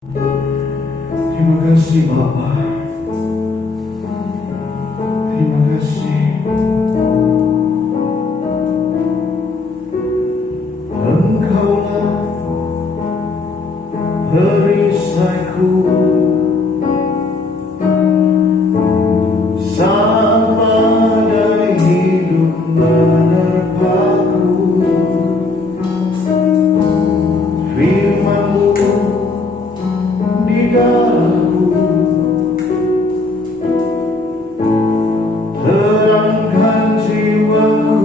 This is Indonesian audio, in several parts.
Terima kasih Bapa. Terima kasih. Engkaulah perisaiku sampai hidup menerpaku. Firman-Mu di dalamku, terangkan jiwaku.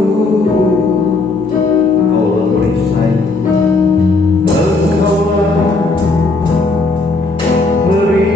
Engkaulah perisaiku, Engkaulah perisaiku.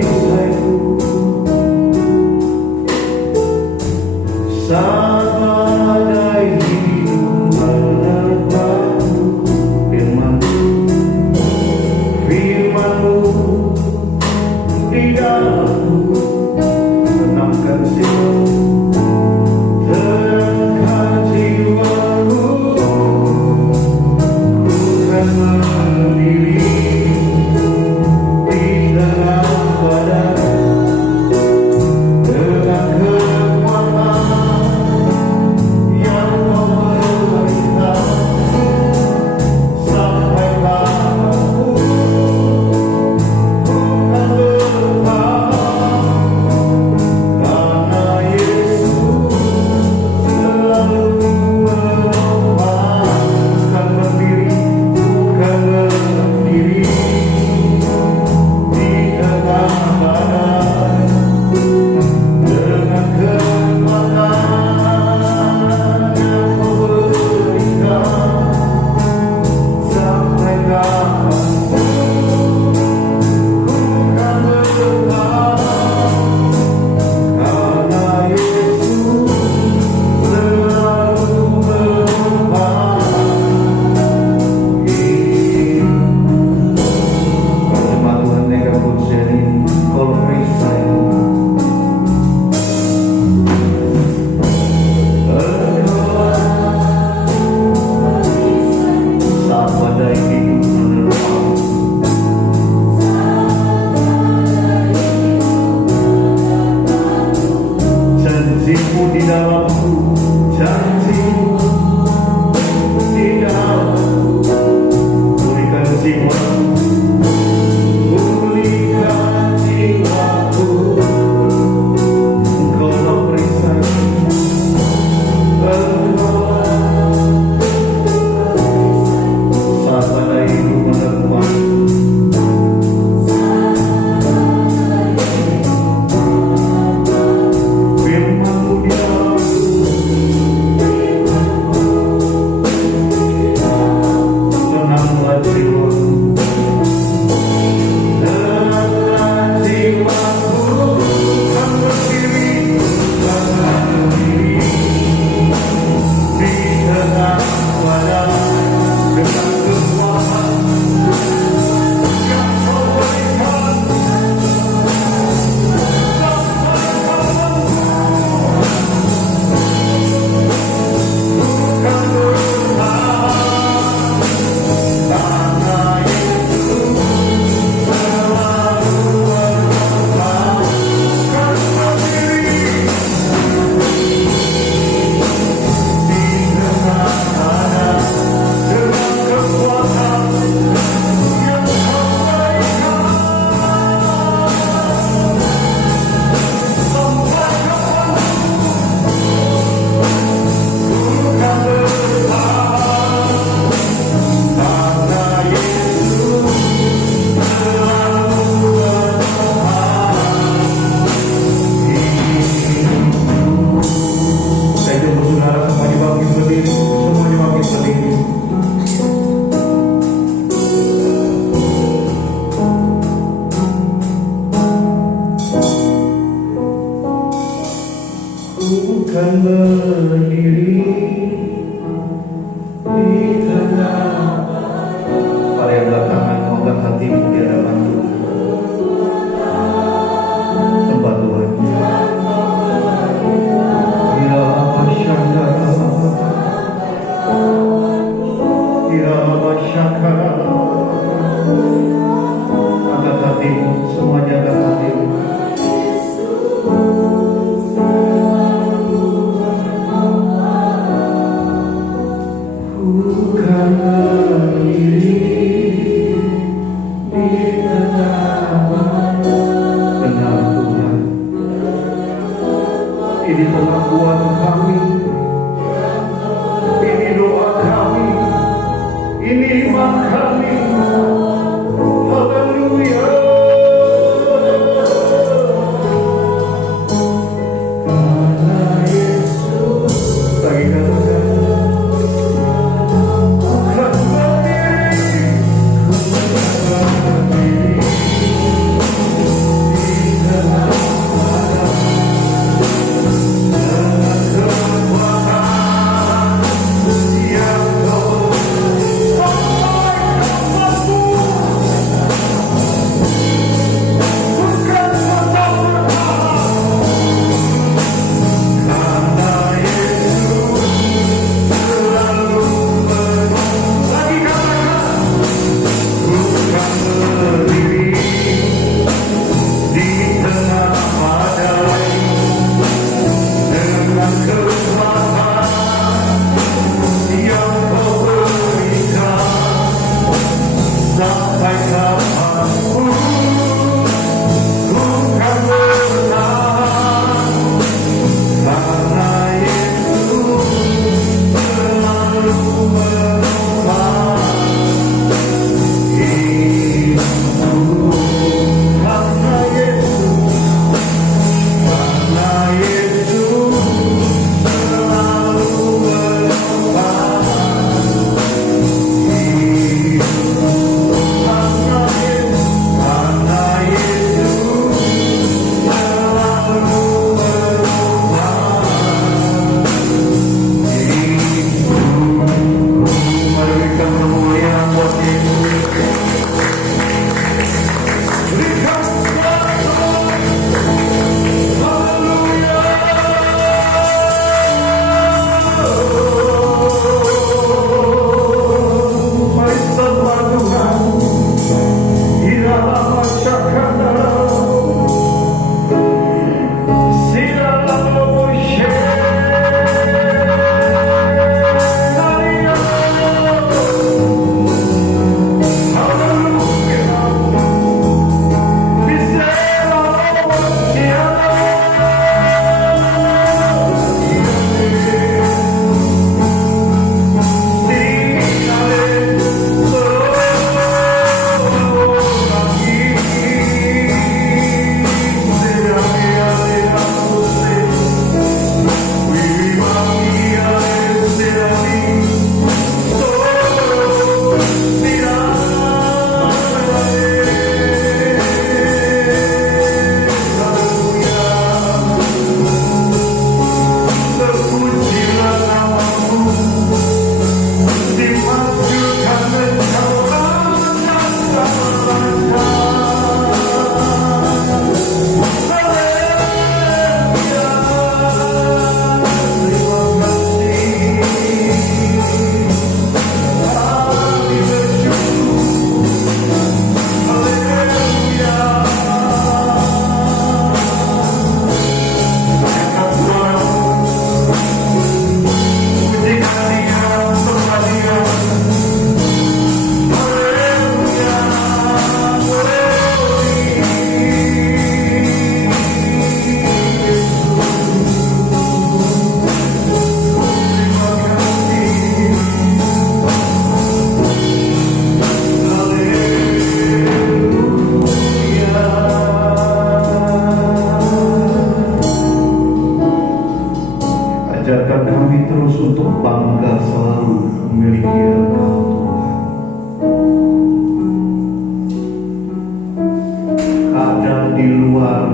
ada di luar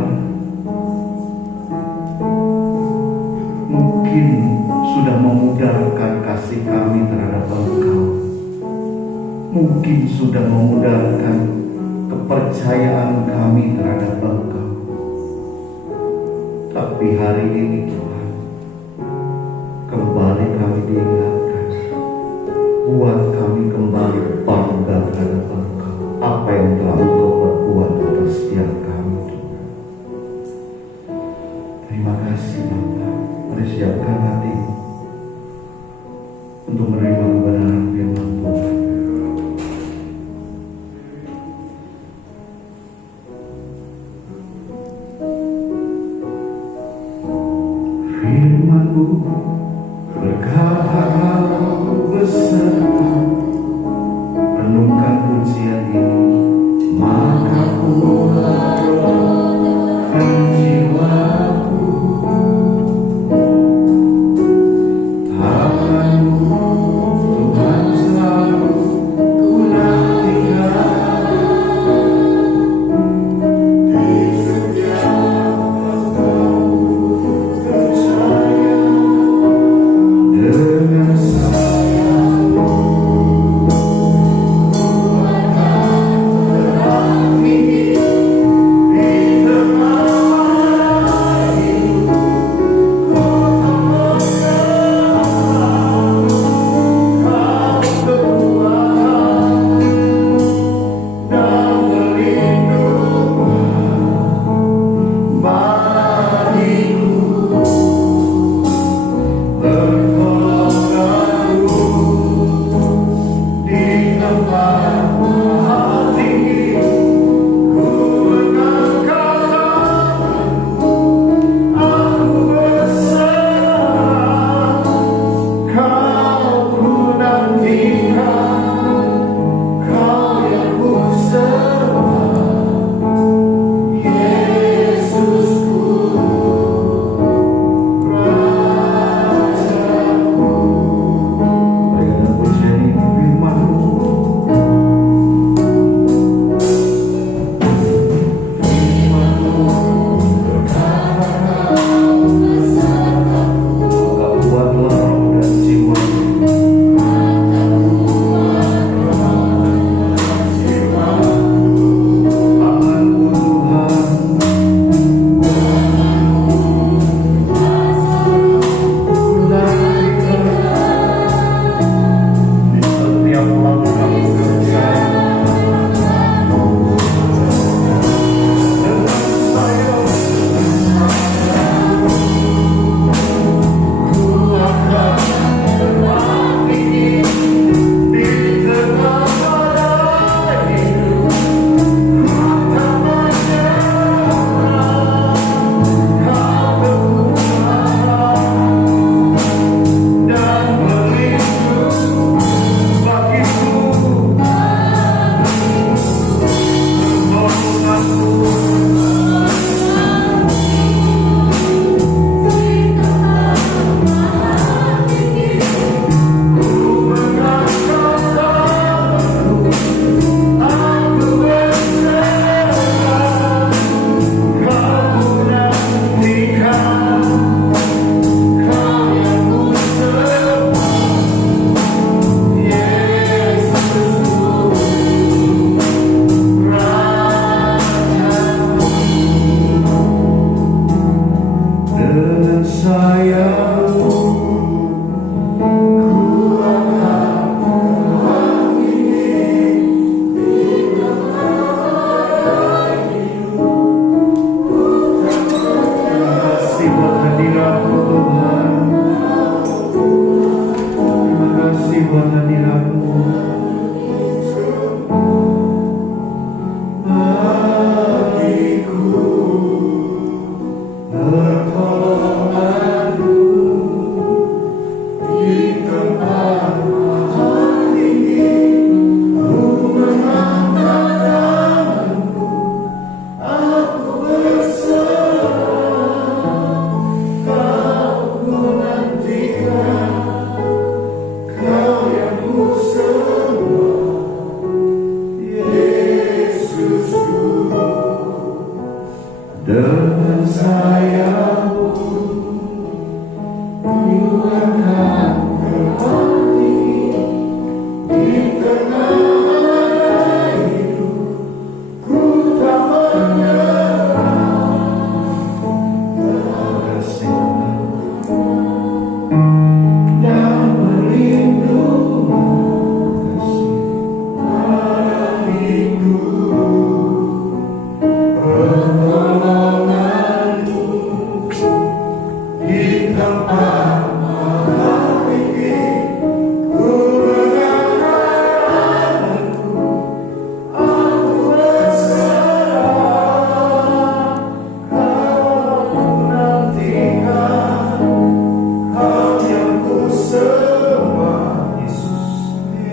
mungkin sudah memudarkan kasih kami terhadap Engkau, mungkin sudah memudarkan kepercayaan kami terhadap Engkau. Tapi hari ini Tuhan, kembali kami diingatkan, buat kami kembali bangga terhadap Engkau, apa yang telah Engkau perbuat atas setiap kami Tuhan. Terima kasih Bapa. Mari siapkan hati untuk menerima kebenaran firman Tuhan. Firman-Mu berkata beserta, renungkan pujian ini, maka kuatkan jiwaku. Tangan-Mu Tuhan selalu ku nantikan, di setiap langkahku percaya. dengan saya ku akan berhati di tengah hidup, ku tak menyerah. Terasing dan melindungi pada minggu pertolonganmu di tempat malam ini. Ku mengangkatku, aku berserah. Kau nantikan hal yang ku sembah,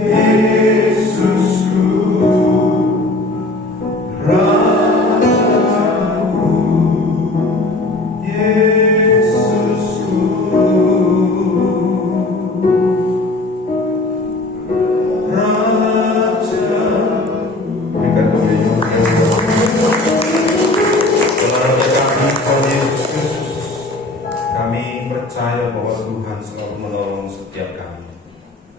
Yesusku, Rajaku, Yesusku, Raja. Berikan kemuliaan kepada kami, Tuhan Yesus Kristus. Kami percaya bahwa Tuhan selalu menolong setiap kami.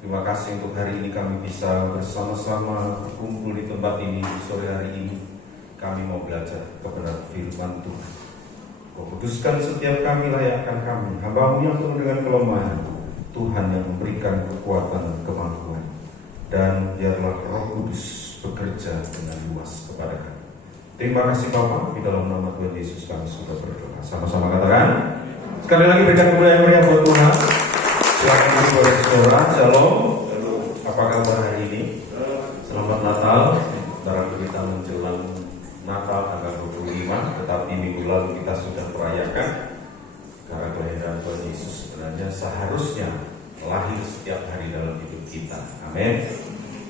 Terima kasih untuk hari ini kami bisa bersama-sama berkumpul di tempat ini di sore hari ini. Kami mau belajar kebenaran firman Tuhan. Kau kuduskan setiap kami, layakkan kami, hamba-Mu yang penuh dengan kelemahan. Tuhan yang memberikan kekuatan dan kemampuan. Dan biarlah Roh Kudus bekerja dengan luas kepada kami. Terima kasih Bapa, di dalam nama Tuhan Yesus kami sudah berdoa. Sama-sama katakan. Sekali lagi berikan kemuliaan buat Tuhan. Silakan saudara, shalom. Apa kabar hari ini? Selamat Natal. Barangkali kita menjelang Natal tanggal 25, tetapi minggu lalu kita sudah merayakan karena kelahiran Tuhan Yesus sebenarnya seharusnya lahir setiap hari dalam hidup kita. Amin.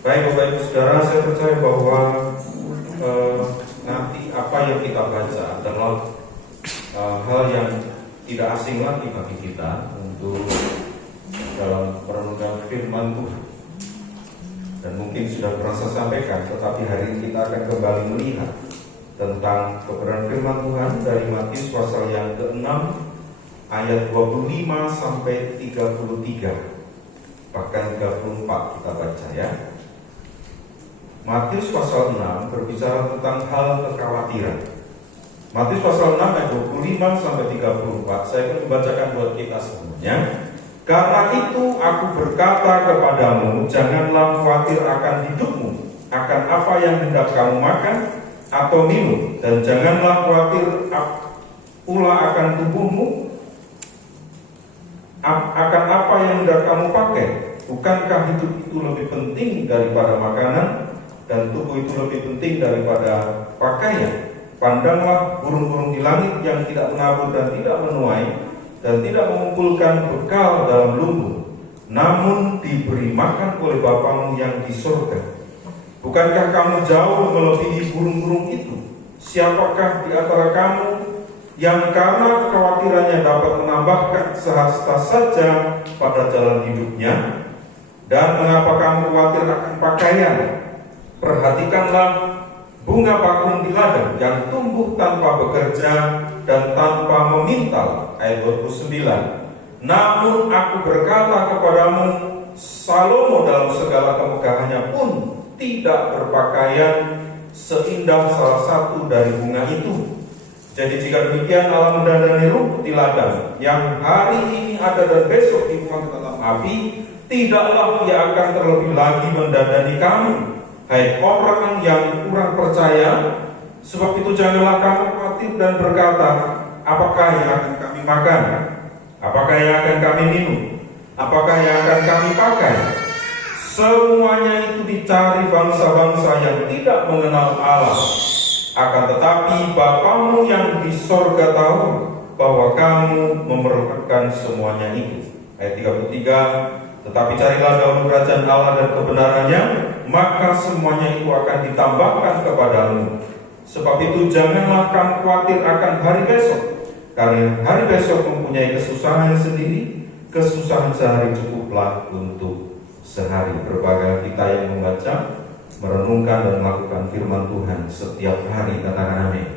Baik Bapak Ibu Saudara, saya percaya bahwa nanti apa yang kita baca adalah hal yang tidak asing lagi bagi kita untuk dalam perenungan firman Tuhan. Dan mungkin sudah pernah saya sampaikan, tetapi hari ini kita akan kembali melihat tentang kebenaran firman Tuhan dari Matius pasal yang ke-6 ayat 25 sampai 33. Bahkan 34 kita baca ya. Matius pasal 6 berbicara tentang hal kekhawatiran. Matius pasal 6 ayat 25 sampai 34. Saya akan membacakan buat kita semuanya. Karena itu aku berkata kepadamu, janganlah khawatir akan hidupmu, akan apa yang hendak kamu makan atau minum, dan janganlah khawatir pula akan tubuhmu, akan apa yang hendak kamu pakai. Bukankah hidup itu lebih penting daripada makanan, dan tubuh itu lebih penting daripada pakaian? Pandanglah burung-burung di langit yang tidak menabur dan tidak menuai, dan tidak mengumpulkan bekal dalam lumbung, namun diberi makan oleh Bapamu yang di surga. Bukankah kamu jauh melebihi burung-burung itu? Siapakah di antara kamu yang karena kekhawatirannya dapat menambahkan sehasta saja pada jalan hidupnya? Dan mengapa kamu khawatir akan pakaian? Perhatikanlah bunga bakung di ladang yang tumbuh tanpa bekerja dan tanpa memintal. Ayat 29. Namun aku berkata kepadamu, Salomo dalam segala kemegahannya pun tidak berpakaian seindah salah satu dari bunga itu. Jadi jika demikian Allah mendandani rumput di ladang yang hari ini ada dan besok dibuang ke dalam api, tidaklah Ia akan terlebih lagi mendandani kamu, hai orang yang kurang percaya. Sebab itu janganlah kamu khawatir dan berkata, apakah yang akan kami makan? Apakah yang akan kami minum? Apakah yang akan kami pakai? Semuanya itu dicari bangsa-bangsa yang tidak mengenal Allah. Akan tetapi Bapamu yang di sorga tahu bahwa kamu memerlukan semuanya itu. Ayat 33. Tetapi carilah dahulu kerajaan Allah dan kebenarannya, maka semuanya itu akan ditambahkan kepadamu. Sebab itu janganlah kamu khawatir akan hari besok, karena hari besok mempunyai kesusahan sendiri. Kesusahan sehari cukuplah untuk sehari. Berbagai kita yang membaca, merenungkan dan melakukan firman Tuhan setiap hari. Katakan amin.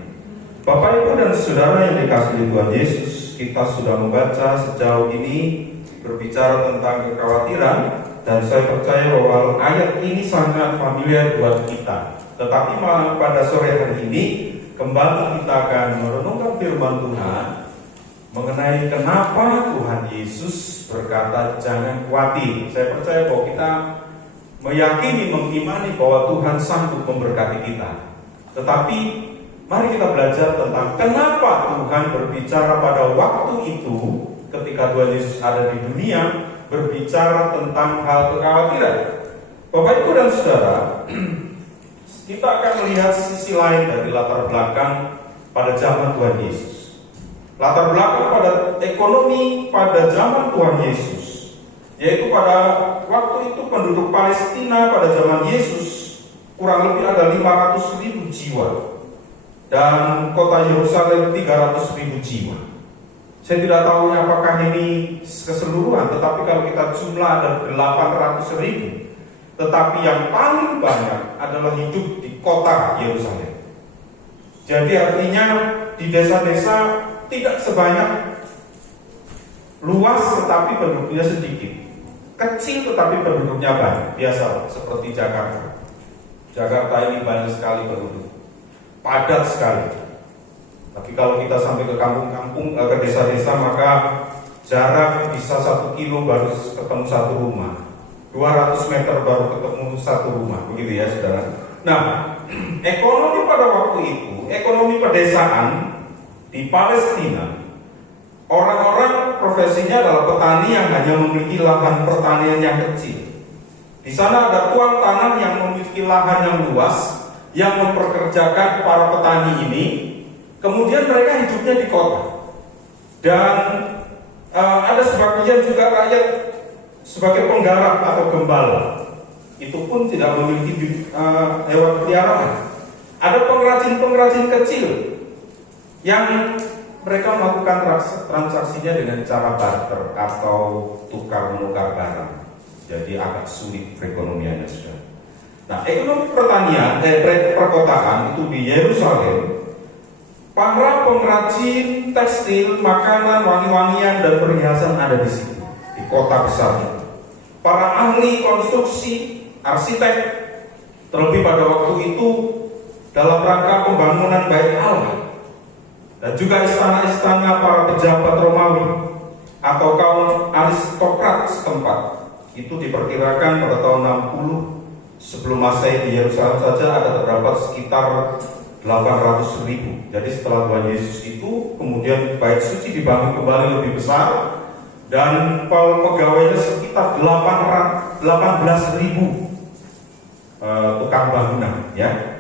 Bapak Ibu Bapak Ibu dan Saudara yang dikasihi Tuhan Yesus, kita sudah membaca sejauh ini berbicara tentang kekhawatiran, dan saya percaya bahwa ayat ini sangat familiar buat kita. Tetapi pada sore hari ini kembali kita akan merenungkan firman Tuhan mengenai kenapa Tuhan Yesus berkata jangan khawatir. Saya percaya bahwa kita meyakini, mengimani bahwa Tuhan sanggup memberkati kita. Tetapi mari kita belajar tentang kenapa Tuhan berbicara pada waktu itu ketika Tuhan Yesus ada di dunia, berbicara tentang hal kekhawatiran. Bapak Ibu dan Saudara, kita akan melihat sisi lain dari latar belakang pada zaman Tuhan Yesus. Latar belakang pada ekonomi pada zaman Tuhan Yesus, yaitu pada waktu itu penduduk Palestina pada zaman Yesus kurang lebih ada 500.000 jiwa, dan kota Yerusalem 300.000 jiwa. Saya tidak tahu apakah ini keseluruhan, tetapi kalau kita jumlah ada 800.000. Tetapi yang paling banyak adalah hidup di kota Yerusalem. Jadi artinya di desa-desa tidak sebanyak, luas tetapi penduduknya sedikit, kecil tetapi penduduknya banyak. Biasa seperti Jakarta. Jakarta ini banyak sekali penduduk, padat sekali. Tapi kalau kita sampai ke kampung-kampung, ke desa-desa, maka jarak bisa 1 kilo baru ketemu satu rumah, 200 meter baru ketemu satu rumah, begitu ya saudara. Nah, ekonomi pada waktu itu, ekonomi pedesaan di Palestina, orang-orang profesinya adalah petani yang hanya memiliki lahan pertanian yang kecil. Di sana ada tuan tanah yang memiliki lahan yang luas, yang memperkerjakan para petani ini. Kemudian mereka hidupnya di kota, dan ada sebagian juga rakyat sebagai penggarap atau gembala. Itu pun tidak memiliki hewan peliharaan. Ada pengrajin-pengrajin kecil yang mereka melakukan transaksinya dengan cara barter atau tukar menukar barang. Jadi agak sulit perekonomiannya sudah. Nah, ekonomi pertanian perkotaan itu di Yerusalem. Para pengrajin tekstil, makanan, wangi-wangian dan perhiasan ada di situ, di kota besar itu. Para ahli konstruksi, arsitek, terlebih pada waktu itu dalam rangka pembangunan Bait Allah, dan juga istana-istana para pejabat Romawi atau kaum aristokrat setempat. Itu diperkirakan pada tahun 60 sebelum Masehi di Yerusalem saja ada terdapat sekitar 800.000. Jadi setelah Tuhan Yesus itu, kemudian Bait Suci dibangun kembali lebih besar, dan pegawainya sekitar 18.000 tukang bangunan, ya.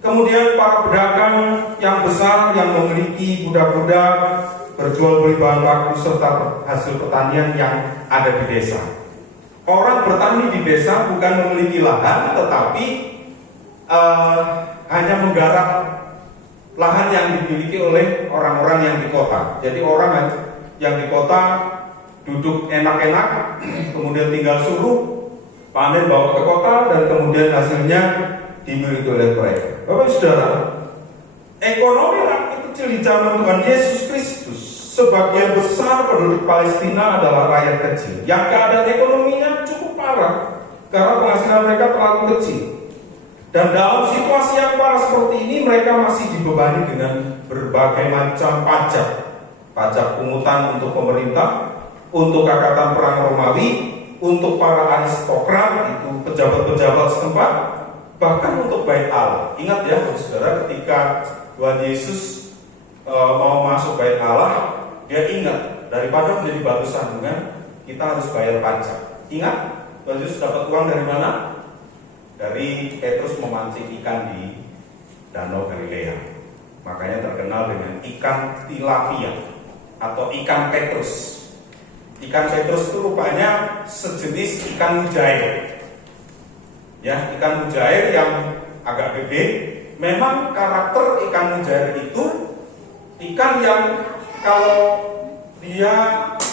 Kemudian para pedagang yang besar yang memiliki budak-budak berjual beli bahan baku serta hasil pertanian yang ada di desa. Orang bertani di desa bukan memiliki lahan, tetapi hanya menggarap lahan yang dimiliki oleh orang-orang yang di kota. Jadi orang yang di kota duduk enak-enak, kemudian tinggal suruh panen bawa ke kota, dan kemudian hasilnya dimiliki oleh mereka. Bapak Saudara, ekonomi rakyat kecil di zaman Tuhan Yesus Kristus, sebagian besar penduduk Palestina adalah rakyat kecil yang keadaan ekonominya cukup parah karena penghasilan mereka terlalu kecil. Dan dalam situasi yang parah seperti ini, mereka masih dibebani dengan berbagai macam pajak. Pajak pungutan untuk pemerintah, untuk angkatan perang Romawi, untuk para aristokrat, itu pejabat-pejabat setempat, bahkan untuk Bait Allah. Ingat ya, saudara, ketika Tuhan Yesus mau masuk Bait Allah, dia ingat, daripada menjadi batu sandungan, kita harus bayar pajak. Ingat, Tuhan Yesus dapat uang dari mana? Dari Petrus memancing ikan di Danau Galilea. Makanya terkenal dengan ikan tilapia atau ikan Petrus. Ikan Petrus itu rupanya sejenis ikan mujair. Ya, ikan mujair yang agak gede. Memang karakter ikan mujair itu ikan yang kalau dia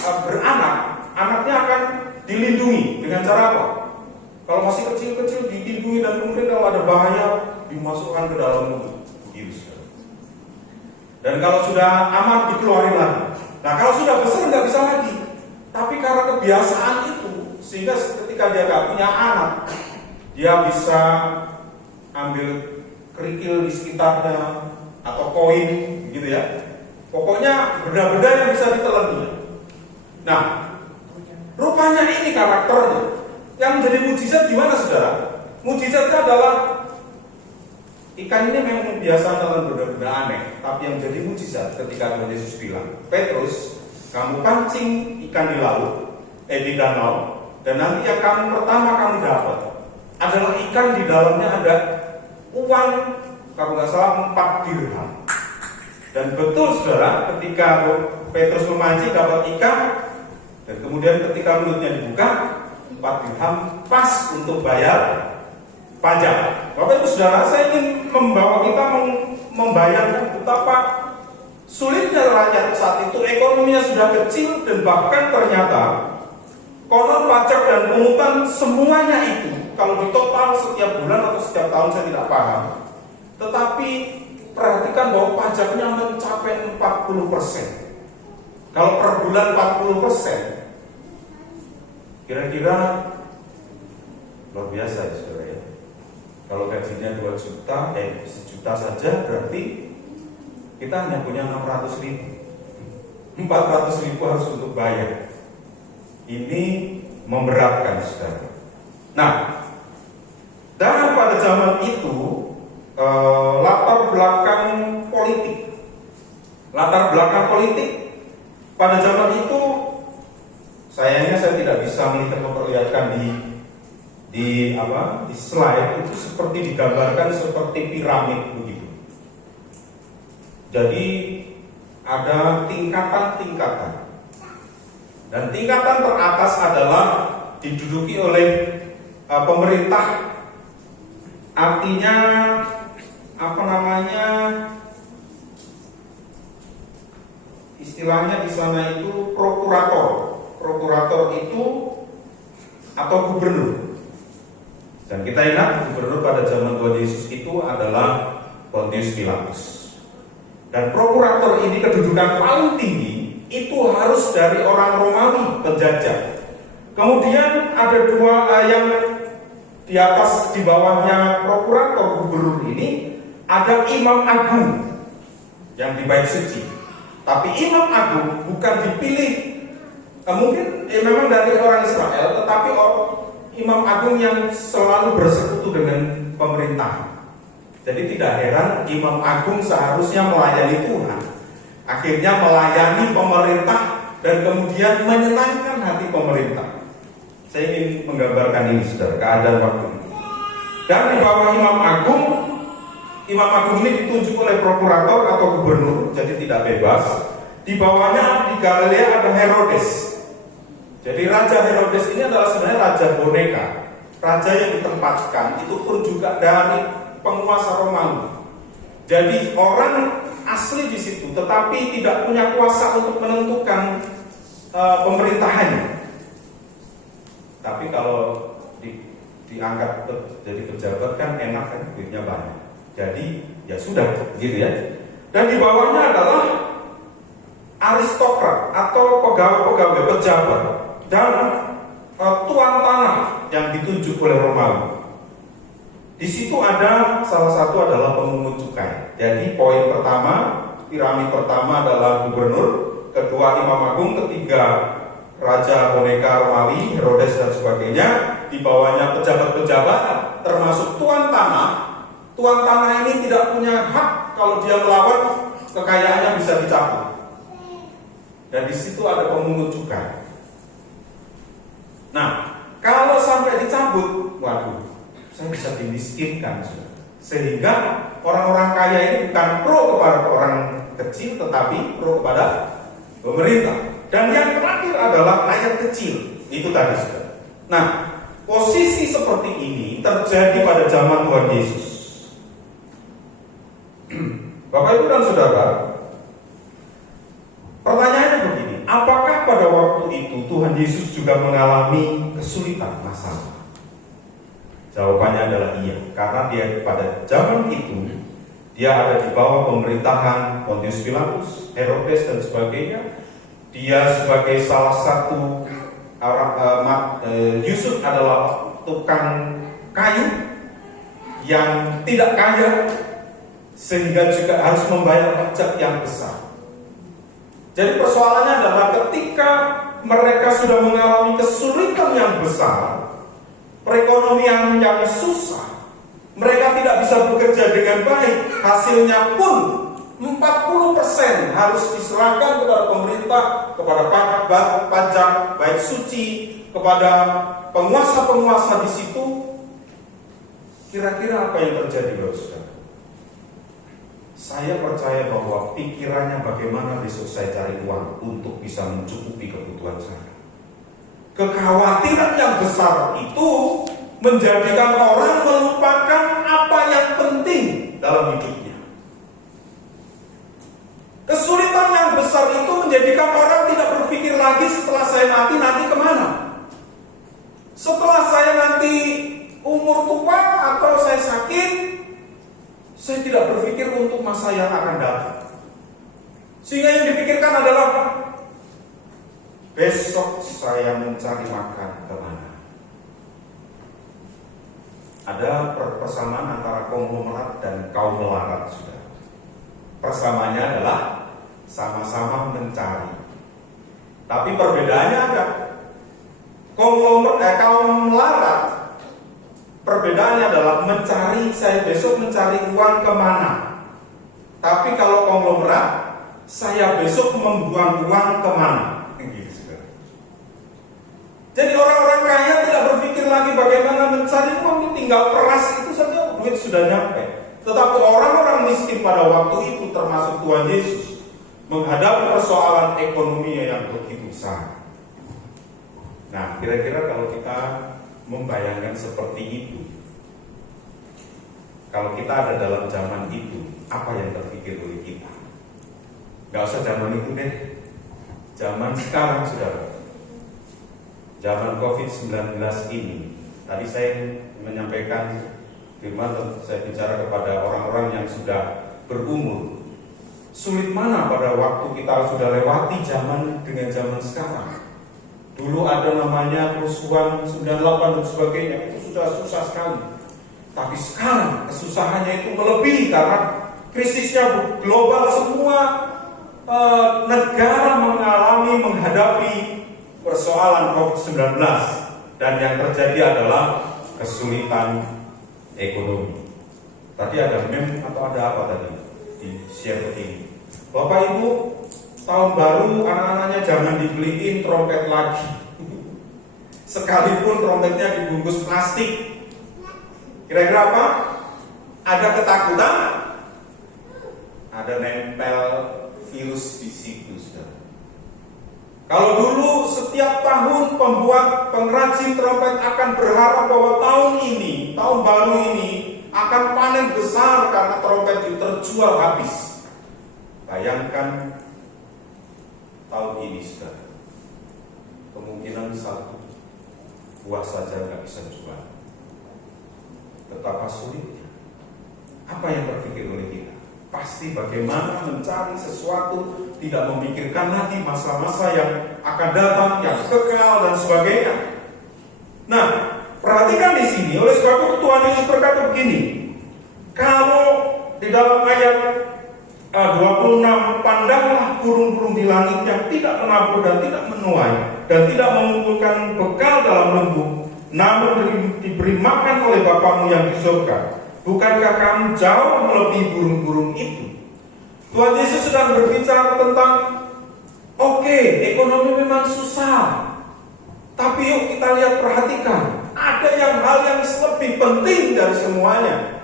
beranak, anaknya akan dilindungi dengan cara apa? Kalau masih kecil-kecil dilindungi, dan kemudian kalau ada bahaya dimasukkan ke dalam mulut. Begitu. Dan kalau sudah aman dikeluarin lagi. Nah kalau sudah besar nggak bisa lagi. Tapi karena kebiasaan itu, sehingga ketika dia nggak punya anak, dia bisa ambil kerikil di sekitarnya atau koin, gitu ya. Pokoknya benda-benda yang bisa ditelan dia. Nah, rupanya ini karakternya. Yang menjadi mujizat gimana, saudara? Mujizatnya adalah ikan ini memang biasa dalam benda-benda aneh, tapi yang jadi mujizat ketika Tuhan Yesus bilang, Petrus, kamu pancing ikan di laut, di danau, dan nanti yang pertama kamu dapat adalah ikan di dalamnya ada uang, kalau nggak salah 4 dirham. Dan betul saudara, ketika Petrus memancing dapat ikan, dan kemudian ketika mulutnya dibuka, 4 dirham pas untuk bayar pajak. Bapak Ibu Saudara, saya ingin membawa kita membayangkan betapa sulitnya rakyat saat itu, ekonominya sudah kecil dan bahkan ternyata konon pajak dan pungutan semuanya itu kalau ditotal setiap bulan atau setiap tahun saya tidak paham. Tetapi perhatikan bahwa pajaknya mencapai 40%. Kalau per bulan 40%, kira-kira luar biasa ya saudara ya. Kalau gajinya 2 juta, 1 juta saja berarti kita hanya punya 600 ribu. 400 ribu harus untuk bayar. Ini memberatkan saudara. Nah, dan pada zaman itu latar belakang politik pada zaman itu, sayangnya saya tidak bisa memperlihatkan di slide itu, seperti digambarkan seperti piramid begitu. Jadi ada tingkatan-tingkatan, dan tingkatan teratas adalah diduduki oleh pemerintah. Artinya istilahnya di sana itu prokurator. Prokurator itu atau gubernur. Dan kita ingat gubernur pada zaman Tuhan Yesus itu adalah Pontius Pilatus. Dan prokurator ini kedudukan paling tinggi itu harus dari orang Romawi penjajah. Kemudian ada dua yang di atas, di bawahnya prokurator gubernur ini ada imam agung yang di bait suci. Tapi imam agung bukan dipilih, mungkin memang dari orang Israel, tetapi imam agung yang selalu bersekutu dengan pemerintah. Jadi tidak heran imam agung seharusnya melayani Tuhan, akhirnya melayani pemerintah dan kemudian menyenangkan hati pemerintah. Saya ingin menggambarkan ini saudara, keadaan waktu itu. Dan di bawah imam agung ini ditunjuk oleh prokurator atau gubernur, jadi tidak bebas. Di bawahnya di Galilea ada Herodes. Jadi Raja Herodes ini adalah sebenarnya raja boneka. Raja yang ditempatkan itu pun juga dari penguasa Romawi. Jadi orang asli di situ, tetapi tidak punya kuasa untuk menentukan pemerintahannya. Tapi kalau diangkat jadi pejabat kan enak kan, duitnya banyak. Jadi ya sudah, gitu ya. Dan di bawahnya adalah aristokrat atau pegawai-pegawai pejabat dan tuan tanah yang ditunjuk oleh Romawi. Di situ ada salah satu adalah pemungut cukai. Jadi poin pertama, piramid pertama adalah gubernur, kedua imam agung, ketiga raja boneka Romawi, Herodes dan sebagainya. Di bawahnya pejabat-pejabat termasuk tuan tanah. Tuan tanah ini tidak punya hak, kalau dia melawan kekayaannya bisa dicabut. Dan di situ ada pemungut cukai. Nah, kalau sampai dicabut, waduh, saya bisa dimiskinkan. Sehingga orang-orang kaya ini bukan pro kepada orang kecil, tetapi pro kepada pemerintah. Dan yang terakhir adalah rakyat kecil. Itu tadi sudah. Nah, posisi seperti ini terjadi pada zaman Tuhan Yesus. Bapak Ibu dan Saudara, pertanyaannya begini, apakah pada waktu itu Tuhan Yesus juga mengalami kesulitan, masalah? Jawabannya adalah iya, karena dia pada zaman itu Dia ada di bawah pemerintahan Pontius Pilatus, Herodes dan sebagainya. Dia sebagai salah satu Yusuf adalah tukang kayu yang tidak kaya, sehingga juga harus membayar pajak yang besar. Jadi persoalannya adalah ketika mereka sudah mengalami kesulitan yang besar, perekonomian yang susah, mereka tidak bisa bekerja dengan baik, hasilnya pun 40% harus diserahkan kepada pemerintah, kepada pajak, baik suci, kepada penguasa-penguasa di situ. Kira-kira apa yang terjadi, Saudara? Saya percaya bahwa pikirannya bagaimana besok saya cari uang untuk bisa mencukupi kebutuhan saya. Kekhawatiran yang besar itu menjadikan orang melupakan apa yang penting dalam hidupnya. Kesulitan yang besar itu menjadikan orang tidak berpikir lagi setelah saya mati, nanti kemana? Setelah saya nanti umur tua atau saya sakit, saya tidak berpikir untuk masa yang akan datang. Sehingga yang dipikirkan adalah besok saya mencari makan kemana. Ada persamaan antara konglomerat dan kaum melarat, sudah. Persamaannya adalah sama-sama mencari. Tapi perbedaannya ada. Kaum melarat, perbedaannya adalah mencari, saya besok mencari uang kemana. Tapi kalau konglomerat, saya besok membuang uang kemana. Jadi orang-orang kaya tidak berpikir lagi bagaimana mencari uang, tinggal peras itu saja duit sudah nyampe. Tetapi orang-orang miskin pada waktu itu, termasuk Tuhan Yesus, menghadapi persoalan ekonomi yang begitu besar. Nah, kira-kira kalau kita membayangkan seperti itu, kalau kita ada dalam zaman itu, apa yang terpikir oleh kita? Gak usah zaman itu deh, zaman sekarang, saudara. Zaman COVID-19 ini, tadi saya menyampaikan firman, saya bicara kepada orang-orang yang sudah berumur. Sulit mana pada waktu kita sudah lewati zaman dengan zaman sekarang. Dulu ada namanya kerusuhan 98 dan sebagainya, itu sudah susah sekali. Tapi sekarang kesusahannya itu melebihi karena krisisnya global, semua negara menghadapi persoalan COVID-19, dan yang terjadi adalah kesulitan ekonomi. Tadi ada meme atau ada apa tadi di share ini? Bapak Ibu, tahun baru anak-anaknya jangan dibeliin trompet lagi. Sekalipun trompetnya dibungkus plastik. Kira-kira apa? Ada ketakutan? Ada nempel virus di situ, saudara. Kalau dulu setiap tahun pembuat pengrajin trompet akan berharap bahwa tahun ini, tahun baru ini akan panen besar karena trompet itu terjual habis. Bayangkan tahun ini, saudara, kemungkinan satu buah saja nggak bisa jual. Betapa sulitnya. Apa yang terpikir oleh kita? Pasti bagaimana mencari sesuatu, tidak memikirkan lagi masa-masa yang akan datang, yang kekal dan sebagainya. Nah, perhatikan di sini, oleh sebab itu Tuhan Yesus berkata begini. Kalau di dalam ayat 26, pandanglah burung-burung di langit yang tidak menabur dan tidak menuai dan tidak mengumpulkan bekal dalam lembu, namun diberi makan oleh Bapamu yang di surga. Bukankah kamu jauh melebihi burung-burung itu? Tuhan Yesus sedang berbicara tentang ekonomi memang susah, tapi yuk kita lihat, perhatikan, ada hal yang lebih penting dari semuanya.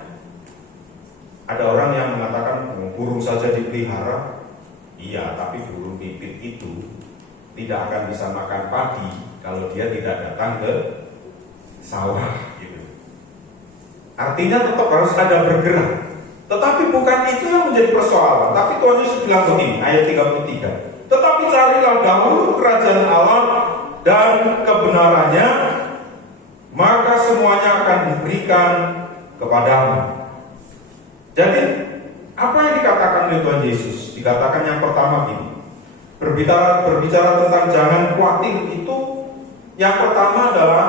Ada orang yang mengatakan burung saja dipelihara. Iya, tapi burung pipit itu tidak akan bisa makan padi kalau dia tidak datang ke sawah, gitu. Artinya tetap harus ada bergerak. Tetapi bukan itu yang menjadi persoalan. Tapi Tuhan Yesus bilang begini, ayat 33. Tetapi carilah dahulu kerajaan Allah dan kebenarannya, maka semuanya akan diberikan kepadamu. Jadi Apa yang dikatakan oleh Tuhan Yesus? Dikatakan yang pertama gini. Berbicara tentang jangan khawatir itu, yang pertama adalah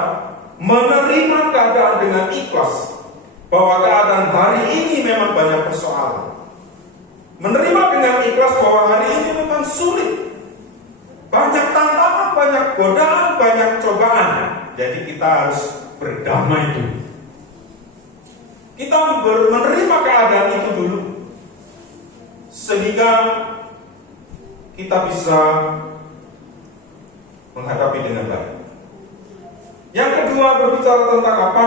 menerima keadaan dengan ikhlas, bahwa keadaan hari ini memang banyak persoalan. Menerima dengan ikhlas bahwa hari ini memang sulit, banyak tantangan, banyak godaan, banyak cobaan. Jadi kita harus berdamai dulu. Kita menerima keadaan itu dulu, sehingga kita bisa menghadapi dengan baik. Yang kedua, berbicara tentang apa?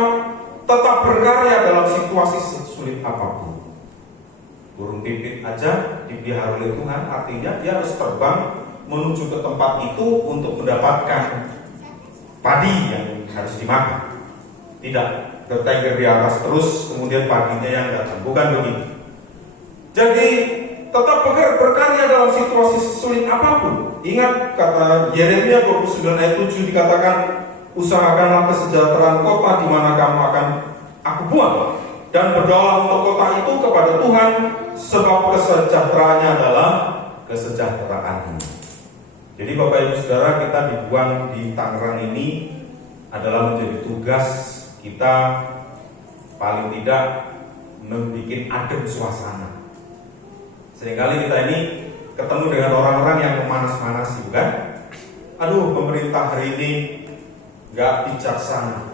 Tetap berkarya dalam situasi sulit apapun. Burung pipit aja dipelihara oleh Tuhan, artinya dia harus terbang menuju ke tempat itu untuk mendapatkan padi yang harus dimakan. Tidak bertengger di atas terus kemudian paginya yang datang, bukan begitu. Jadi tetap berkarya dalam situasi sulit apapun. Ingat kata Yeremia 29 ayat 7 dikatakan, usahakanlah kesejahteraan kota di mana kamu akan aku buang, dan berdoalah untuk kota itu kepada Tuhan, sebab kesejahteraannya adalah kesejahteraanmu. Jadi Bapak Ibu Saudara, kita dibuang di Tangerang ini adalah menjadi tugas kita, paling tidak membuat adem suasana. Seringkali kita ini ketemu dengan orang-orang yang memanas-manasi, bukan? Aduh, pemerintah hari ini gak bijaksana.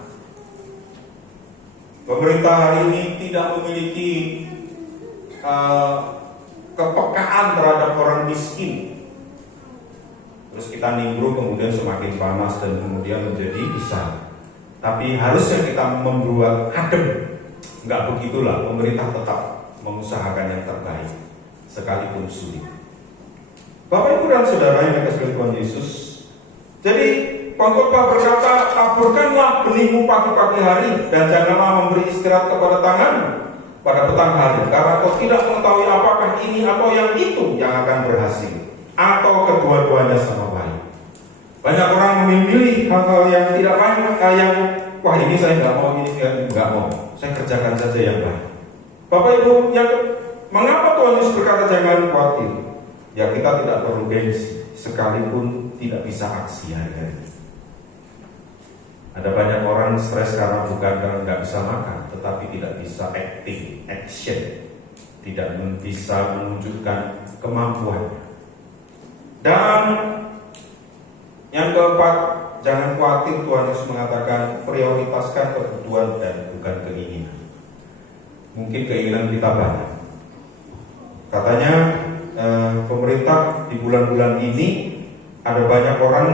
Pemerintah hari ini tidak memiliki kepekaan terhadap orang miskin. Terus kita nimbrung, kemudian semakin panas dan kemudian menjadi besar. Tapi harusnya kita membuat adem. Enggak begitulah, pemerintah tetap mengusahakan yang terbaik sekalipun sulit. Bapak Ibu dan Saudara yang dikasihi Tuhan Yesus, jadi pengkhotbah berkata, taburkanlah benihmu pagi-pagi hari, dan janganlah memberi istirahat kepada tanganmu pada petang hari, karena kau tidak mengetahui apakah ini atau yang itu yang akan berhasil, atau kedua-duanya sama baik. Banyak orang memilih hal-hal yang tidak baik, yang wah ini saya nggak mau, ini saya nggak mau, saya kerjakan saja yang baik. Bapak Ibu, mengapa Tuhan Yesus berkata jangan khawatir? Ya kita tidak perlu gengsi, sekalipun tidak bisa aksi hari-hari. Ada banyak orang stres karena bukan karena nggak bisa makan, tetapi tidak bisa action, tidak bisa menunjukkan kemampuannya. Dan yang keempat, jangan khawatir. Tuhan Yesus mengatakan prioritaskan kebutuhan dan bukan keinginan. Mungkin keinginan kita banyak. Katanya pemerintah di bulan-bulan ini ada banyak orang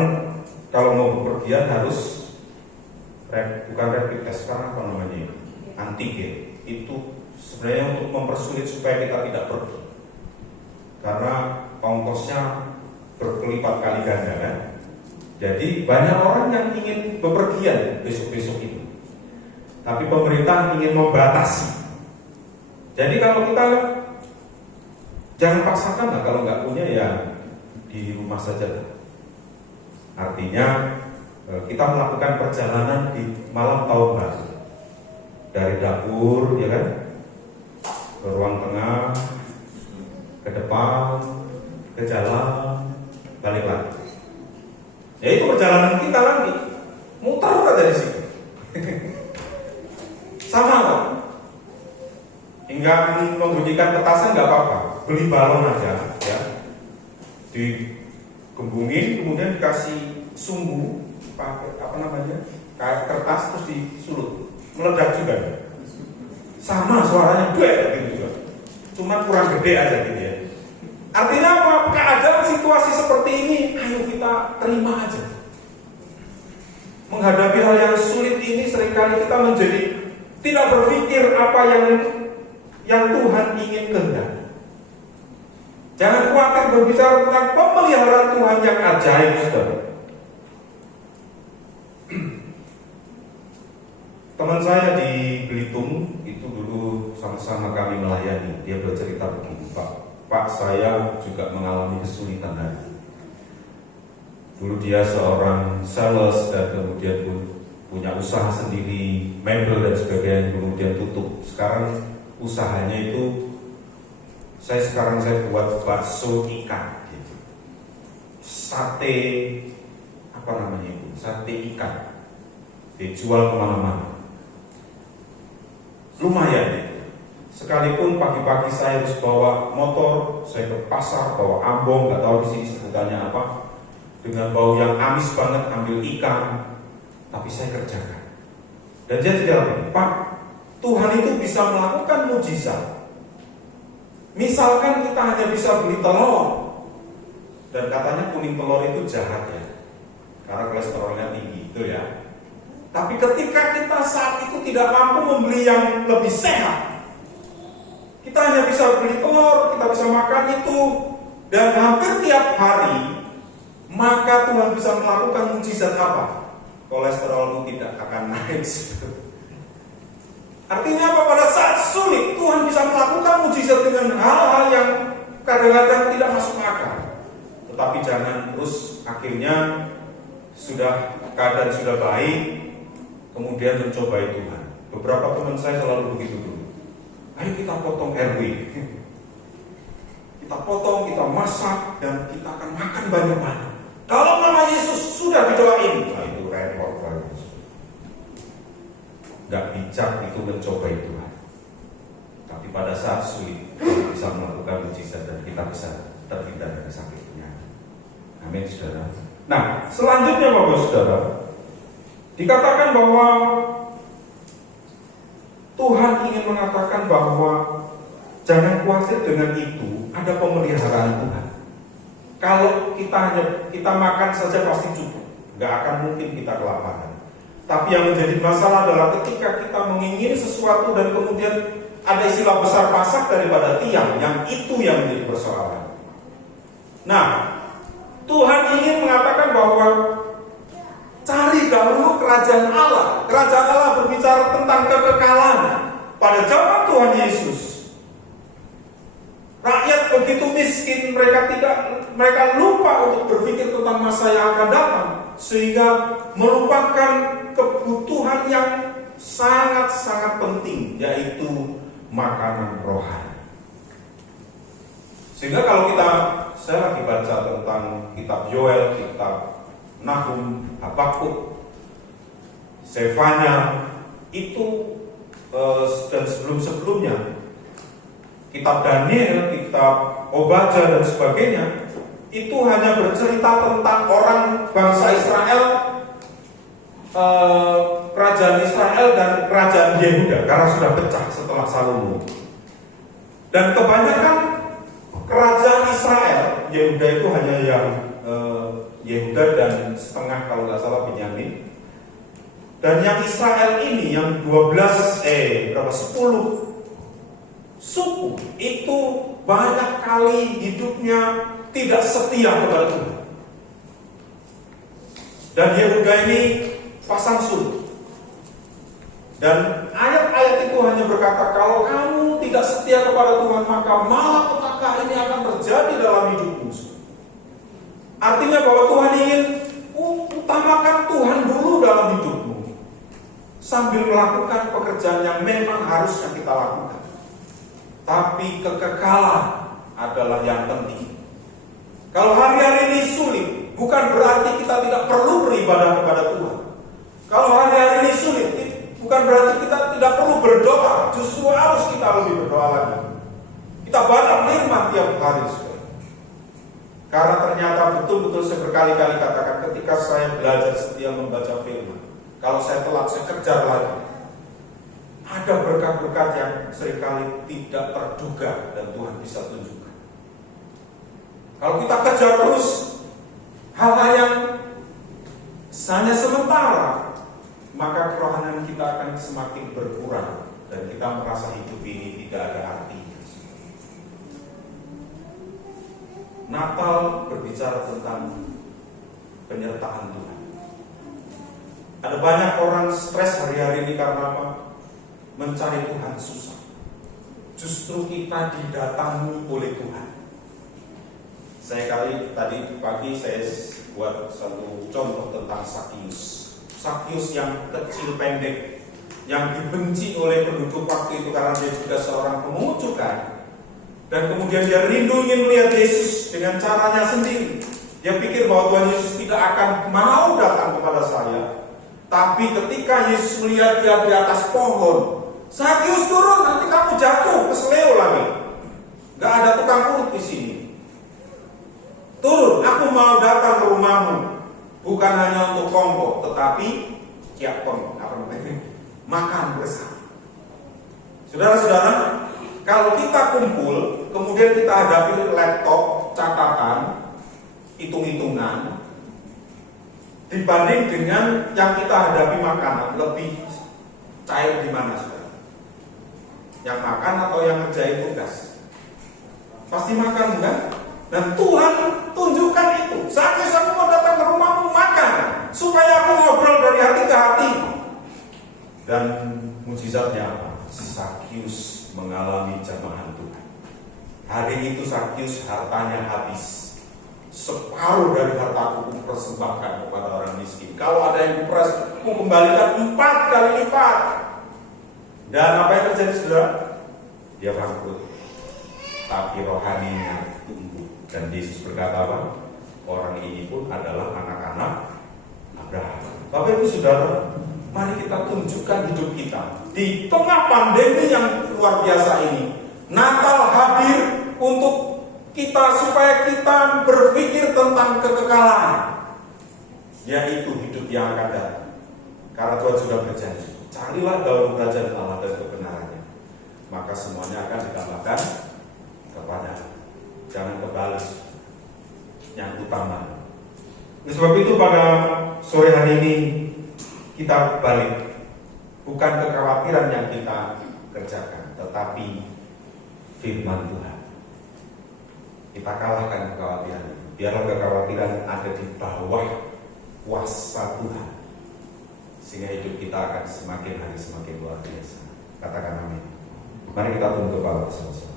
kalau mau bepergian harus bukan rapid test, karena apa namanya, antigen. Itu sebenarnya untuk mempersulit supaya kita tidak pergi, karena ongkosnya berkelipat kali ganda kan. Jadi banyak orang yang ingin bepergian besok-besok itu, tapi pemerintah ingin membatasi. Jadi kalau kita jangan paksakan lah, kalau nggak punya ya di rumah saja. Artinya kita melakukan perjalanan di malam tahun baru dari dapur, ya kan, ke ruang tengah, ke depan, ke jalan, balik lagi. Ya itu perjalanan kita lagi, muter aja di situ. Sama kok. Hingga membunyikan petasan nggak apa-apa, beli balon aja, ya, digembungin, kemudian dikasih sumbu, pakai apa namanya, kayak kertas, terus disulut, meledak juga. Sama suaranya duet gitu juga, cuma kurang gede aja gitu ya. Artinya apa? Keadaan situasi seperti ini, ayo kita terima aja. Menghadapi hal yang sulit ini seringkali kita menjadi tidak berpikir apa yang Tuhan ingin kehendaki. Jangan khawatir berbicara tentang pemeliharaan Tuhan yang ajaib, saudara. Teman saya di Belitung itu dulu sama-sama kami melayani. Dia bercerita begini, Pak, saya juga mengalami kesulitan hari. Dulu dia seorang sales dan kemudian pun punya usaha sendiri, mebel dan sebagainya, kemudian tutup. Sekarang usahanya itu Sekarang saya buat bakso ikan gitu. Sate apa namanya itu? Sate ikan dijual kemana-mana. Lumayan itu. Sekalipun pagi-pagi saya harus bawa motor, saya ke pasar bawa ambong, nggak tahu di sini sebutannya apa, dengan bau yang amis banget, ambil ikan, tapi saya kerjakan. Dan dia tidak, Pak, Tuhan itu bisa melakukan mujizat. Misalkan kita hanya bisa beli telur, dan katanya kuning telur itu jahat ya, karena kolesterolnya tinggi itu ya. Tapi ketika kita saat itu tidak mampu membeli yang lebih sehat, kita hanya bisa beli telur, kita bisa makan itu, dan hampir tiap hari, maka Tuhan bisa melakukan mujizat apa? Kolesterolmu tidak akan naik. Artinya apa? Pada saat sulit, Tuhan bisa melakukan mujizat dengan hal-hal yang kadang-kadang tidak masuk akal. Tetapi jangan terus akhirnya keadaan sudah baik, kemudian mencobai Tuhan. Beberapa teman saya selalu begitu dulu. Ayo kita potong RW, kita potong, kita masak, dan kita akan makan banyak-banyak. Kalau nama Yesus sudah didoain, nah itu repot banget. Gak bijak itu mencobai Tuhan. Tapi pada saat sulit, kita bisa melakukan mujizat dan kita bisa terhindar dari sakitnya. Amin, saudara. Nah, selanjutnya Bapak Saudara, dikatakan bahwa Tuhan ingin mengatakan bahwa jangan khawatir dengan itu, ada pemeliharaan Tuhan. Kalau kita makan saja pasti cukup, nggak akan mungkin kita kelaparan. Tapi yang menjadi masalah adalah ketika kita mengingini sesuatu dan kemudian ada istilah besar pasak daripada tiang, yang itu yang menjadi persoalan. Nah, Tuhan ingin mengatakan bahwa cari dahulu kerajaan Allah. Kerajaan Allah berbicara tentang kekekalan. Pada zaman Tuhan Yesus, rakyat begitu miskin, mereka lupa untuk berpikir tentang masa yang akan datang, sehingga melupakan kebutuhan yang sangat-sangat penting, yaitu makanan rohani. Sehingga kalau saya lagi baca tentang kitab Yoel, kitab Nahum, Habakuk, Zefanya, itu dan sebelum-sebelumnya, kitab Daniel, kitab Obadja dan sebagainya, itu hanya bercerita tentang orang bangsa Israel, kerajaan Israel dan kerajaan Yehuda, karena sudah pecah setelah Salomo. Dan kebanyakan kerajaan Israel, Yehuda itu hanya yang Yehuda dan setengah kalau nggak salah Benyamin. Dan yang Israel ini yang 10 suku itu banyak kali hidupnya tidak setia kepada Tuhan. Dan Yehuda ini pasang surut. Dan ayat-ayat itu hanya berkata, kalau kamu tidak setia kepada Tuhan, maka malapetaka ini akan terjadi dalam hidupmu. Artinya bahwa Tuhan ingin utamakan Tuhan dulu dalam hidupmu, sambil melakukan pekerjaan yang memang harusnya kita lakukan. Tapi kekekalan adalah yang penting. Kalau hari-hari ini sulit, bukan berarti kita tidak perlu beribadah kepada Tuhan. Kalau hari-hari ini sulit, bukan berarti kita tidak perlu berdoa. Justru harus kita lebih berdoa lagi. Kita baca firman tiap hari, saudara. Karena ternyata betul-betul saya berkali-kali katakan, ketika saya belajar setia membaca firman, kalau saya telat, saya kejar lagi. Ada berkat-berkat yang seringkali tidak terduga dan Tuhan bisa tunjukkan. Kalau kita kejar terus hal-hal yang hanya sementara, maka kerohanian kita akan semakin berkurang dan kita merasa hidup ini tidak ada artinya. Natal berbicara tentang penyertaan Tuhan. Ada banyak orang stres hari-hari ini karena apa? Mencari Tuhan susah. Justru kita didatangi oleh Tuhan. Tadi pagi saya buat satu contoh tentang Sakius yang kecil pendek, yang dibenci oleh penduduk waktu itu karena dia juga seorang pemungut cukai. Dan kemudian dia rindu ingin melihat Yesus dengan caranya sendiri. Dia pikir bahwa Tuhan Yesus tidak akan mau datang kepada saya. Tapi ketika Yesus melihat dia di atas pohon, Zakius turun, nanti kamu jatuh ke seleo lagi. Gak ada tukang urut di sini. Turun, aku mau datang ke rumahmu. Bukan hanya untuk kongko, tetapi makan bersama. Saudara-saudara, kalau kita kumpul, kemudian kita hadapi laptop, catatan, hitung-hitungan, dibanding dengan yang kita hadapi makanan, lebih cair di mana, saudara? Yang makan atau yang ngerjain tugas? Pasti makan, bukan? Dan Tuhan tunjukkan itu. Zakius, aku mau datang ke rumahmu, makan, supaya aku ngobrol dari hati ke hati. Dan mujizatnya apa? Zakius mengalami jamahan Tuhan. Hari itu Zakius hartanya habis. Separuh dari hartaku persembahkan kepada orang miskin. Kalau ada yang kuperas, ku kembalikan 4 kali lipat. Dan apa yang terjadi, saudara? Dia bangkrut. Tapi rohaninya tumbuh. Dan Yesus berkata apa? Orang ini pun adalah anak-anak Abraham. Bapak Ibu Saudara, mari kita tunjukkan hidup kita di tengah pandemi yang luar biasa ini. Natal hadir untuk kita supaya kita berpikir tentang kekekalan, yaitu hidup yang akan datang. Karena Tuhan sudah berjanji, carilah dahulu kerajaan Allah dan kebenarannya, maka semuanya akan ditambahkan kepada. Jangan kebalik, yang utama. Oleh sebab itu pada sore hari ini kita balik, bukan kekhawatiran yang kita kerjakan, tetapi firman Tuhan. Kita kalahkan kekhawatiran. Biarlah kekhawatiran ada di bawah kuasa Tuhan, sehingga hidup kita akan semakin hari semakin luar biasa. Katakan amin. Mari kita tunduk kepala bersama-sama.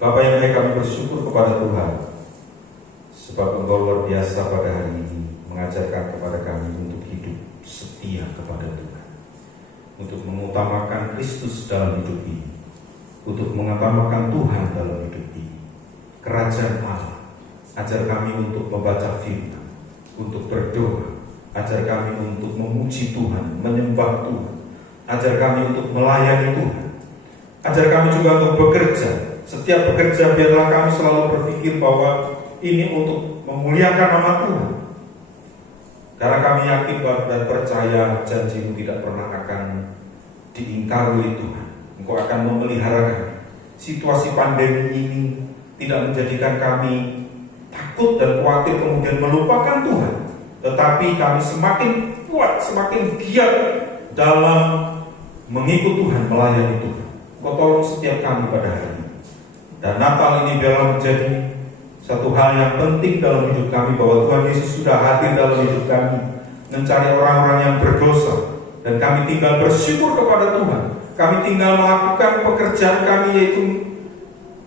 Bapa yang baik, kami bersyukur kepada Tuhan, sebab Engkau luar biasa pada hari ini mengajarkan kepada kami untuk hidup setia kepada Tuhan, untuk mengutamakan Kristus dalam hidup ini, untuk mengutamakan Tuhan dalam hidup ini, kerajaan Allah. Ajar kami untuk membaca firman, untuk berdoa, ajar kami untuk memuji Tuhan, menyembah Tuhan, ajar kami untuk melayani Tuhan, ajar kami juga untuk bekerja. Setiap bekerja biarlah kami selalu berpikir bahwa ini untuk memuliakan nama Tuhan. Karena kami yakin dan percaya janji-Mu tidak pernah akan diingkari oleh Tuhan. Engkau akan memelihara kami. Situasi pandemi ini tidak menjadikan kami takut dan khawatir kemudian melupakan Tuhan, tetapi kami semakin kuat, semakin giat dalam mengikut Tuhan, melayani Tuhan. Engkau tolong setiap kami pada hari ini. Dan Natal ini biarlah menjadi satu hal yang penting dalam hidup kami, bahwa Tuhan Yesus sudah hadir dalam hidup kami, mencari orang-orang yang berdosa, dan kami tinggal bersyukur kepada Tuhan. Kami tinggal melakukan pekerjaan kami, yaitu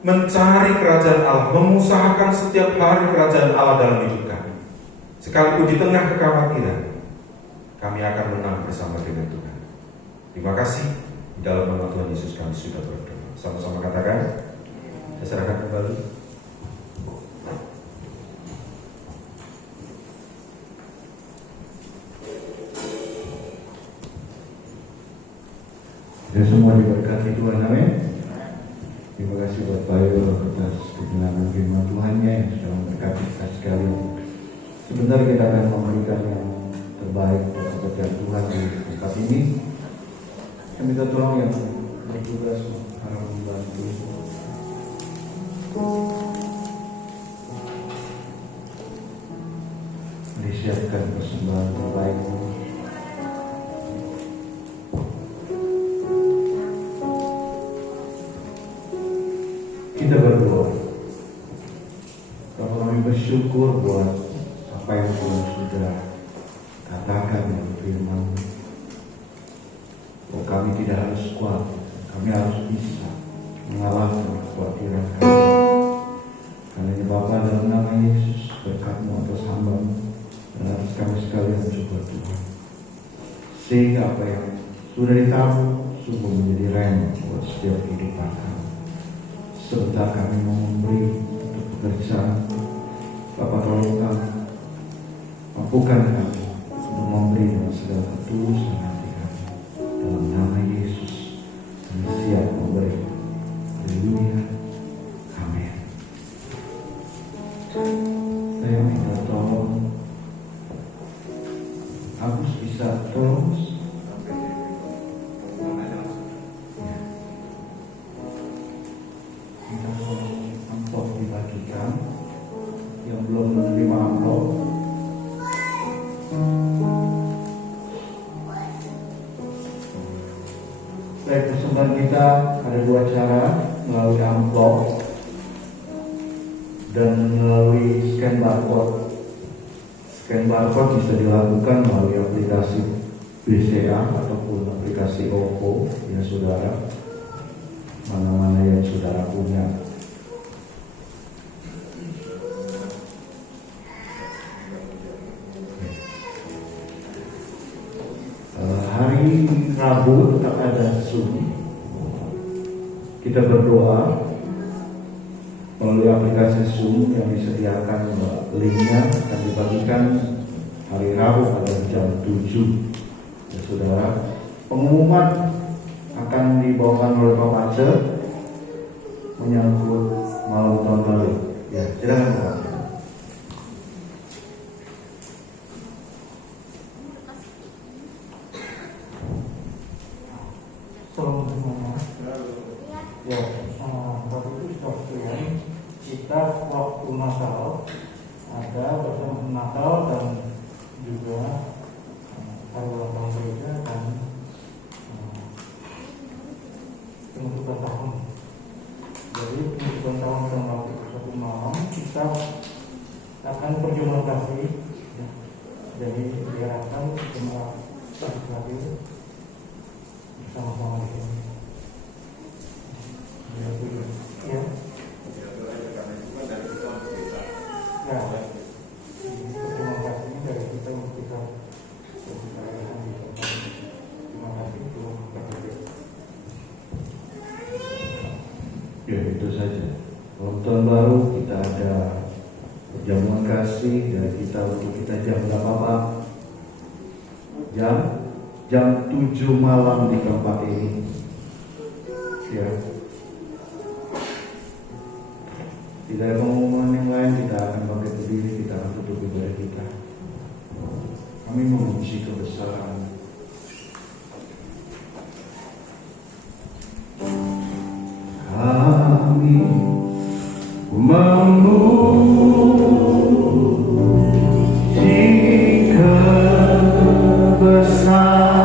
mencari kerajaan Allah, mengusahakan setiap hari kerajaan Allah dalam hidup kami. Sekalipun di tengah kekhawatiran, kami akan menang bersama dengan Tuhan. Terima kasih. Di dalam nama Tuhan Yesus kami sudah berdoa. Sama-sama katakan. Saya serahkan kembali. Dan semua diberkati Tuhan, amin. Terima kasih buat Pak Yul atas kebenaran firman Tuhannya yang sudah memberkati kita sekalian. Sebentar kita akan memberikan yang terbaik buat pekerjaan Tuhan di tempat ini. Kami minta tolong yang bertugas harus membantu. Disiapkan persembahan terbaik. Kita berdoa. Kalau kami bersyukur buat apa yang Tuhan sudah katakan dalam firman, bahwa kami tidak harus kuat, kami harus bisa mengalahkan kekhawatiran kami. Karena ini Bapa, dalam nama Yesus, berkat-Mu atas hamba-Mu dan atas kami sekalian juga Tuhan, sehingga apa yang sudah ditabuh, sungguh menjadi rem buat setiap kehidupan kami. Sebentar kami mau memberi untuk pekerjaan, Bapak tolong kami, mampukan kami untuk memberi dengan segala ketulusan hati kami. Dalam nama Yesus kami siap memberi. Haleluya. Amin. Saya minta tolong Agus bisa tolong amplop dibagikan. Yang belum menerima amplop, baik, persembahan kita ada dua cara, melalui amplop dan melalui scan barcode. Scan barcode bisa dilakukan melalui aplikasi BCA ataupun aplikasi OVO ya saudara, mana-mana yang saudara punya. Hari Rabu tetap ada Zoom. Kita berdoa melalui aplikasi Zoom yang disediakan, linknya akan dibagikan hari Rabu pada jam 7 ya saudara. Pengumuman akan dibawakan oleh Pak Pace menyangkut malam tahun baru ya, silakan Pak. Salam semuanya. Ya, Bapak Ibu sekalian, kita waktu Natal ada bersama Natal dan juga hari ulang tahun gereja dan penutupan tahun. Jadi penutupan tahun tanggal 31 malam kita akan berjumlah kasih. Jadi diharapkan jemaat hadir bersama-sama di sini. Ya. Ya. Terima kasih dari kita untuk kita. Terima kasih Tuhan. Ya itu saja. Malam tahun baru kita ada perjamuan kasih dari kita untuk kita jam berapa Pak? Jam 7 malam di tempat ini. Ya. Tidak ada pengumuman yang lain, kita akan pakai berdiri, kita akan tutup ibadah kita. Kami memuji kebesaran kami, memuji kebesaran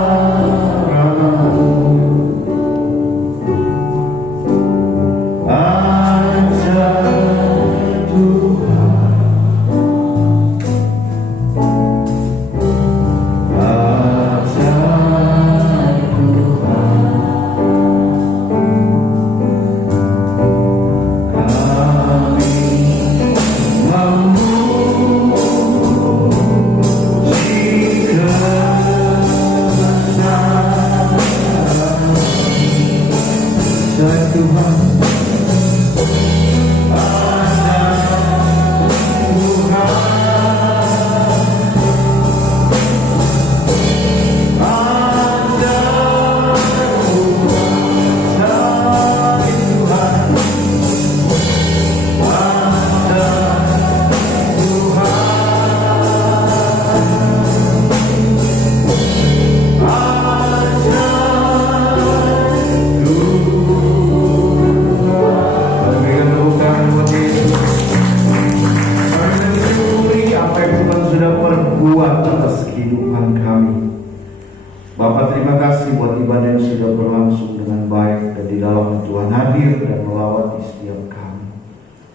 Bapak, terima kasih buat ibadah yang sudah berlangsung dengan baik dan di dalam Tuhan hadir dan melawati setiap kami.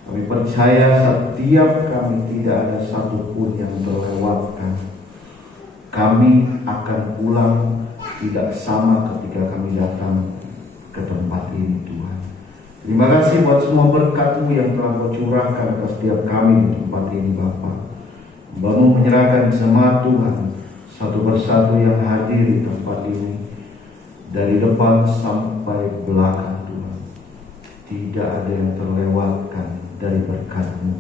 Kami percaya setiap kami tidak ada satupun yang terlewatkan. Kami akan pulang tidak sama ketika kami datang ke tempat ini Tuhan. Terima kasih buat semua berkat-Mu yang telah Kau curahkan ke setiap kami di tempat ini Bapak. Hamba-Mu menyerahkan jemaat Tuhan satu persatu yang hadir di tempat ini, dari depan sampai belakang Tuhan. Tidak ada yang terlewatkan dari berkat-Mu.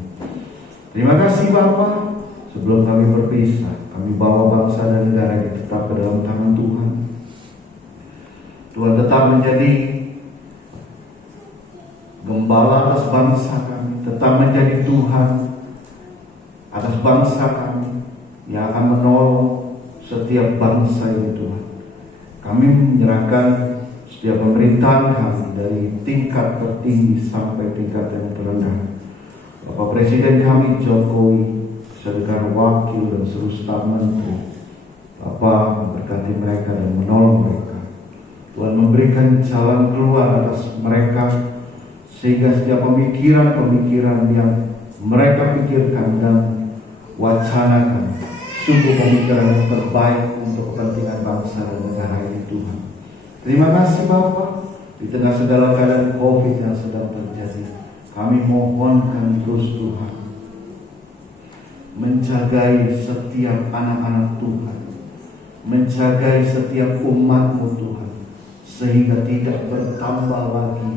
Terima kasih Bapa. Sebelum kami berpisah, kami bawa bangsa dan negara ini tetap ke dalam tangan Tuhan. Tuhan tetap menjadi gembala atas bangsa kami, tetap menjadi Tuhan atas bangsa kami yang akan menolong setiap bangsa ini Tuhan. Kami menyerahkan setiap pemerintahan kami dari tingkat tertinggi sampai tingkat yang terendah. Bapak Presiden kami Jokowi, dengan wakil dan seluruh staf menteri, Bapak memberkati mereka dan menolong mereka. Tuhan memberikan jalan keluar atas mereka, sehingga setiap pemikiran-pemikiran yang mereka pikirkan dan wacanakan sungguh pemikiran yang terbaik untuk kepentingan bangsa dan negara ini Tuhan. Terima kasih Bapak. Di tengah segala keadaan COVID yang sedang terjadi, kami mohonkan terus Tuhan menjagai setiap anak-anak Tuhan, menjagai setiap umat-Mu Tuhan, sehingga tidak bertambah lagi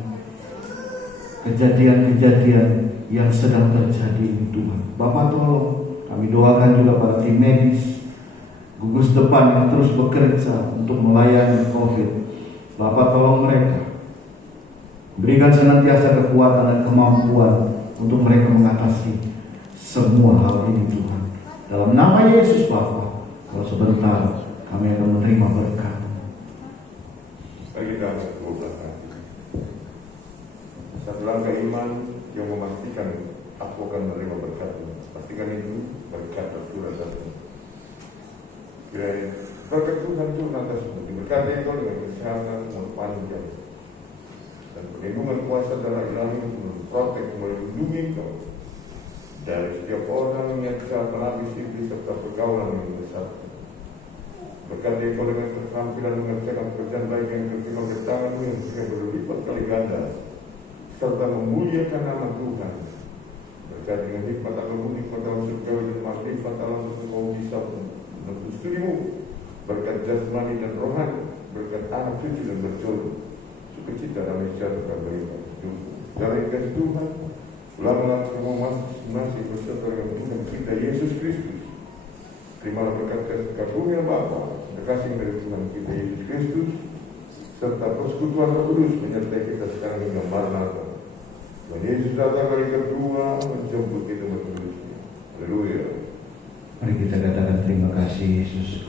kejadian-kejadian yang sedang terjadi ini Tuhan. Bapak tolong, kami doakan juga para tim medis gugus depan yang terus bekerja untuk melayani COVID. Bapak tolong mereka, berikan senantiasa kekuatan dan kemampuan untuk mereka mengatasi semua hal ini Tuhan. Dalam nama Yesus Bapa, kalau sebentar kami akan menerima berkat. Bagi kita berdoa. Satu langkah iman yang memastikan aku akan menerima berkat-Mu. Pastikan itu berkat tersurat satu. Kiranya berkat Tuhan atasmu, diberkati Engkau dengan kesehatan umur panjang dan perlindungan kuasa darah ilahi untuk memprotek, melindungi Engkau dari setiap orang yang telah menapis iblis serta pergaulan yang menyesatkan. Berkati Engkau dengan keterampilan mengerjakan pekerjaan baik yang diterima oleh tangan-Mu yang berlipat kali ganda, serta memuliakan nama Tuhan. Berkati dengan hikmat agama, hikmat dalam surgawi dan makrifat dalam Engkau bisa menuntut studimu, berkat jasmani dan rohani, berkat anak cucu dan berjodoh, sukacita damai sejahtera beriman. Dalam kasih Tuhan, ulanglah semua masih berserta dengan Tuhan kita Yesus Kristus. Terimalah berkat karunia Bapa, kasih dari Tuhan kita Yesus Kristus, serta persekutuan Roh Kudus menyertai kita sekarang hingga Maranatha. Dan Yesus datang kali kedua menjemput kita menulisnya. Haleluya. Mari kita katakan terima kasih Yesus.